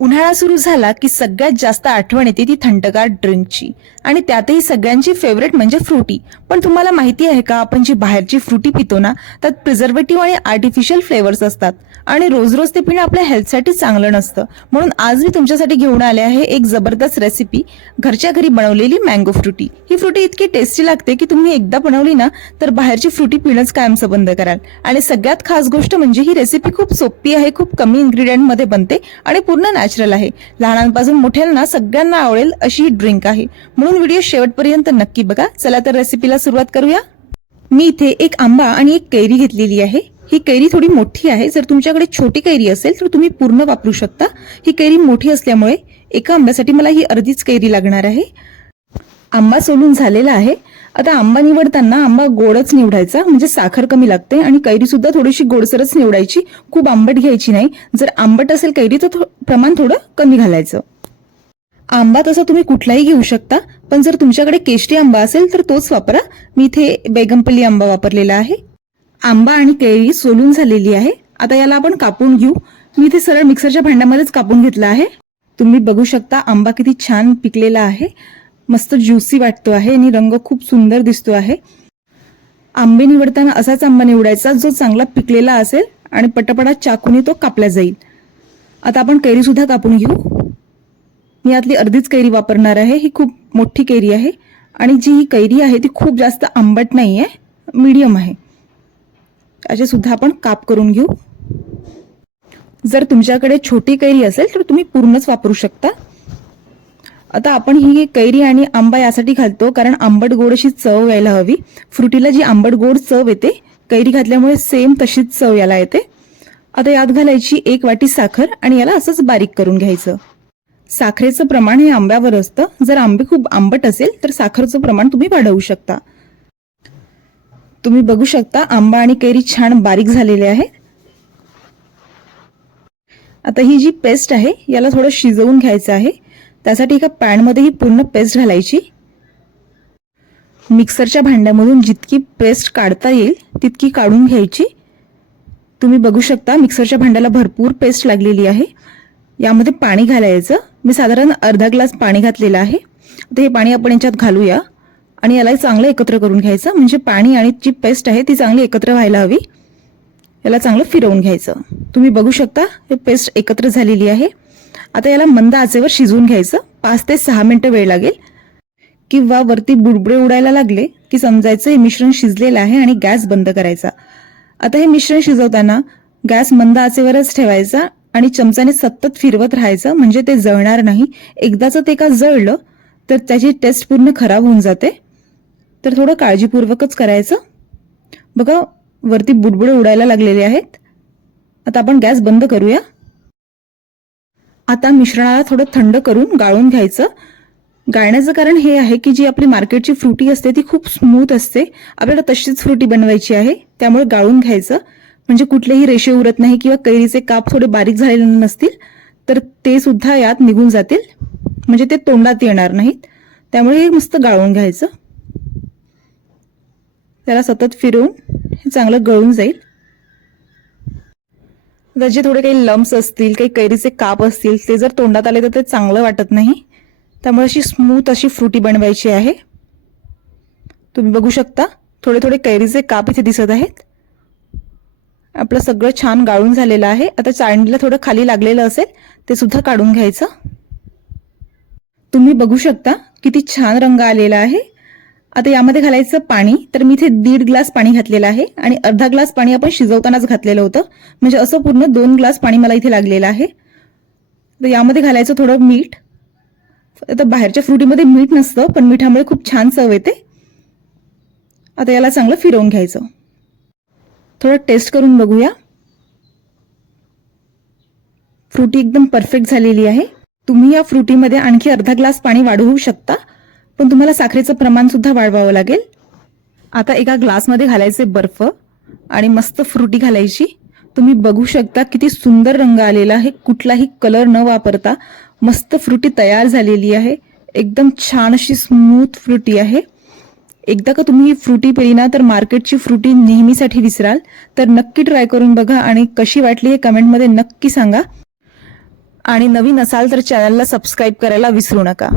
उन्हाळा सुरू झाला की सगळ्यात जास्त आठवण येते ती थंडगार ड्रिंकची आणि त्यातही सगळ्यांची फेवरेट म्हणजे फ्रुटी. पण तुम्हाला माहिती आहे का, आपण जी बाहेरची फ्रुटी पितो ना, त्यात प्रिझर्वेटिव्ह आणि आर्टिफिशियल फ्लेवर्स असतात आणि रोज रोज ते पिणं आपल्या हेल्थसाठी चांगलं नसतं. म्हणून आज मी तुमच्यासाठी घेऊन आले आहे एक जबरदस्त रेसिपी, घरच्या घरी बनवलेली मँगो फ्रुटी. ही फ्रुटी इतकी टेस्टी लागते की तुम्ही एकदा बनवली ना तर बाहेरची फ्रुटी पिणंच कायमचं बंद कराल. आणि सगळ्यात खास गोष्ट म्हणजे ही रेसिपी खूप सोपी आहे, खूप कमी इन्ग्रेडियंट मध्ये बनते आणि पूर्ण नॅचरल आहे. लहानांपासून मोठ्यांना सगळ्यांना आवडेल अशी ही ड्रिंक आहे. म्हणून व्हिडिओ शेवटपर्यंत नक्की बघा. चला तर रेसिपीला सुरुवात करूया. मी इथे एक आंबा आणि एक कैरी घेतलेली आहे. ही कैरी थोडी मोठी आहे. जर तुमच्याकडे छोटी कैरी असेल तर तुम्ही पूर्ण वापरू शकता. ही कैरी मोठी असल्यामुळे एका आंब्यासाठी मला ही अर्धीच कैरी लागणार आहे. आंबा सोलून झालेला आहे. आता आंबा निवडताना आंबा गोडच निवडायचा, म्हणजे साखर कमी लागते. आणि कैरी सुद्धा थोडीशी गोडसरच निवडायची, खूप आंबट घ्यायची नाही. जर आंबट असेल कैरी तर प्रमाण थोडं कमी घालायचं. आंबा तसा तुम्ही कुठलाही घेऊ शकता, पण जर तुमच्याकडे केशरी आंबा असेल तर तोच वापरा. मी इथे बेगमपल्ली आंबा वापरलेला आहे. आंबा आणि कैरी सोलून झालेली आहे. आता याला आपण कापून घेऊ. मी इथे सरळ मिक्सरच्या भांड्यामध्येच कापून घेतला आहे. तुम्ही बघू शकता आंबा किती छान पिकलेला आहे, मस्त ज्युसी वाटतो आहे आणि रंग खूप सुंदर दिसतो आहे. आंबे निवडताना असाच आंबा निवडायचा जो चांगला पिकलेला असेल आणि पटापटा चाकूने तो कापला जाईल. आता आपण कैरी सुद्धा कापून घेऊ. मी यातली अर्धीच कैरी वापरणार आहे. ही खूप मोठी कैरी आहे आणि जी ही कैरी आहे ती खूप जास्त आंबट नाही आहे, मीडियम आहे. असे सुद्धा आपण काप करून घेऊ. जर तुमच्याकडे छोटी कैरी असेल तर तुम्ही पूर्णच वापरू शकता. आता आपण ही कैरी आणि आंबा यासाठी घालतो कारण आंबट गोड अशी चव यायला हवी. फ्रुटीला जी आंबट गोड चव येते, कैरी घातल्यामुळे सेम तशीच चव यायला येते. आता यात घालायची 1 वाटी साखर आणि याला असंच बारीक करून घ्यायचं. साखरेचं प्रमाण हे आंब्यावर असतं. जर आंबे खूप आंबट असेल तर साखरेचं प्रमाण तुम्ही वाढवू शकता. तुम्ही बघू शकता आंबा आणि कैरी छान बारीक झालेले आहे. आता ही जी पेस्ट आहे याला थोडं शिजवून घ्यायचं आहे. त्यासाठी एका पॅनमध्ये ही पूर्ण पेस्ट घालायची. मिक्सरच्या भांड्यामधून जितकी पेस्ट काढता येईल तितकी काढून घ्यायची. तुम्ही बघू शकता मिक्सरच्या भांड्याला भरपूर पेस्ट लागलेली आहे. यामध्ये पाणी घालायचं. मी साधारण अर्धा ग्लास पाणी घातलेलं आहे. आता हे पाणी आपण याच्यात घालूया आणि याला चांगलं एकत्र करून घ्यायचं, म्हणजे पाणी आणि जी पेस्ट आहे ती चांगली एकत्र व्हायला हवी. याला चांगलं फिरवून घ्यायचं. तुम्ही बघू शकता हे पेस्ट एकत्र झालेली आहे. आता याला मंद आचेवर शिजवून घ्यायचं. 5 ते 6 मिनिटं वेळ लागेल. किंवा वरती बुडबुडे उडायला लागले की समजायचं हे मिश्रण शिजलेलं आहे आणि गॅस बंद करायचा. आता हे मिश्रण शिजवताना गॅस मंद आचेवरच ठेवायचा आणि चमचाने सतत फिरवत राहायचं, म्हणजे ते जळणार नाही. एकदाच ते का जळलं तर त्याची टेस्ट पूर्ण खराब होऊन जाते. तर थोडं काळजीपूर्वकच करायचं. बघा वरती बुडबुडे उडायला लागलेले आहेत. आता आपण गॅस बंद करूया. आता मिश्रणाला थोडं थंड करून गाळून घ्यायचं. गाळण्याचं कारण हे आहे की जी आपली मार्केटची फ्रुटी असते ती खूप स्मूथ असते. आपल्याला तशीच फ्रुटी बनवायची आहे, त्यामुळे गाळून घ्यायचं, म्हणजे कुठलेही रेषे उरत नाही किंवा कैरीचे काप थोडे बारीक झालेले नसतील तर ते सुद्धा यात निघून जातील, म्हणजे ते तोंडात येणार नाहीत. त्यामुळे हे मस्त गाळून घ्यायचं. त्याला सतत फिरवून हे चांगलं गळून जाईल. जे थोडे काही लम्स असतील, काही कैरीचे काप असतील ते जर तोंडात आले तर ते चांगलं वाटत नाही. त्यामुळे अशी स्मूथ अशी फ्रुटी बनवायची आहे. तुम्ही बघू शकता थोडे थोडे कैरीचे काप इथे दिसत आहेत. आपलं सगळं छान गाळून झालेलं आहे. आता चाळणीला थोडं खाली लागलेलं असेल ते सुद्धा काढून घ्यायचं. तुम्ही बघू शकता किती छान रंग आलेला आहे. आता यामध्ये घालायचं पाणी. तर मी इथे 1.5 ग्लास पाणी घातलेलं आहे आणि अर्धा ग्लास पाणी आपण शिजवतानाच घातलेलं होतं, म्हणजे असं पूर्ण 2 ग्लास पाणी मला इथे लागलेलं आहे. तर यामध्ये घालायचं थोडं मीठ. आता बाहेरच्या फ्रुटीमध्ये मीठ नसतं, पण मिठामुळे खूप छान चव येते. आता याला चांगलं फिरवून घ्यायचं. थोडं टेस्ट करून बघूया. फ्रुटी एकदम परफेक्ट झालेली आहे. तुम्ही या फ्रुटीमध्ये आणखी अर्धा ग्लास पाणी वाढवू शकता, पण तुम्हाला साखरेचं प्रमाण सुद्धा वाढवावं लागेल. आता एका ग्लासमध्ये घालायचे बर्फ आणि मस्त फ्रुटी घालायची. तुम्ही बघू शकता किती सुंदर रंग आलेला आहे. कुठलाही कलर न वापरता मस्त फ्रुटी तयार झालेली आहे. एकदम छान अशी स्मूथ फ्रुटी आहे. एकदा का तुम्ही ही फ्रुटी पिली ना तर मार्केटची फ्रुटी नेहमीसाठी विसराल. तर नक्की ट्राय करून बघा आणि कशी वाटली हे कमेंटमध्ये नक्की सांगा. आणि नवीन असाल तर चॅनलला सबस्क्राईब करायला विसरू नका.